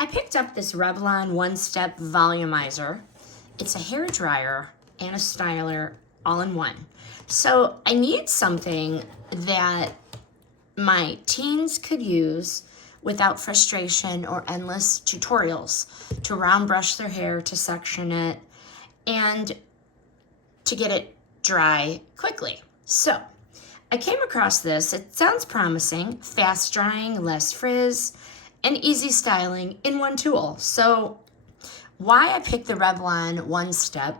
I picked up this Revlon one-step volumizer. It's a hair dryer and a styler all in one. So I need something that my teens could use without frustration or endless tutorials to round brush their hair, to section it, and to get it dry quickly. So I came across this. It sounds promising, fast drying, less frizz, and easy styling in one tool. So why I picked the Revlon one step,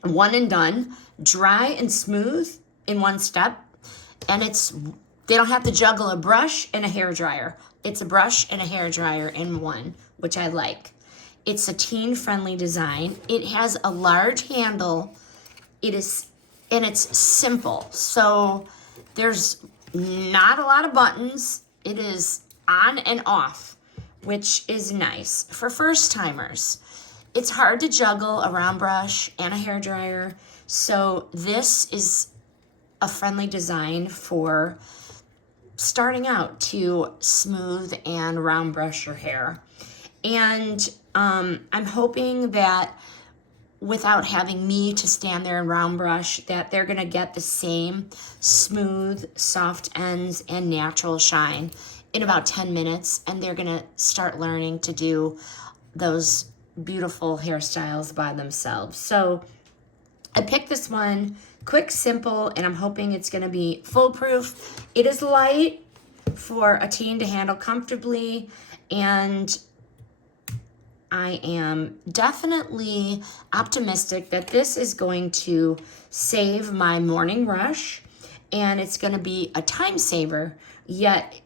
one and done, dry and smooth in one step, and they don't have to juggle a brush and a hair dryer. It's a brush and a hair dryer in one, which I like. It's a teen-friendly design. It has a large handle. It's simple. So there's not a lot of buttons. It is on and off, which is nice for first timers. It's hard to juggle a round brush and a hair dryer. So this is a friendly design for starting out to smooth and round brush your hair. And I'm hoping that without having me to stand there and round brush, that they're gonna get the same smooth, soft ends and natural shine in about 10 minutes, and they're gonna start learning to do those beautiful hairstyles by themselves. So I picked this one, quick, simple, and I'm hoping it's gonna be foolproof. It is light for a teen to handle comfortably, and I am definitely optimistic that this is going to save my morning rush, and it's gonna be a time saver, yet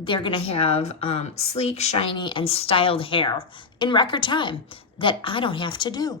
they're gonna have sleek, shiny, and styled hair in record time that I don't have to do.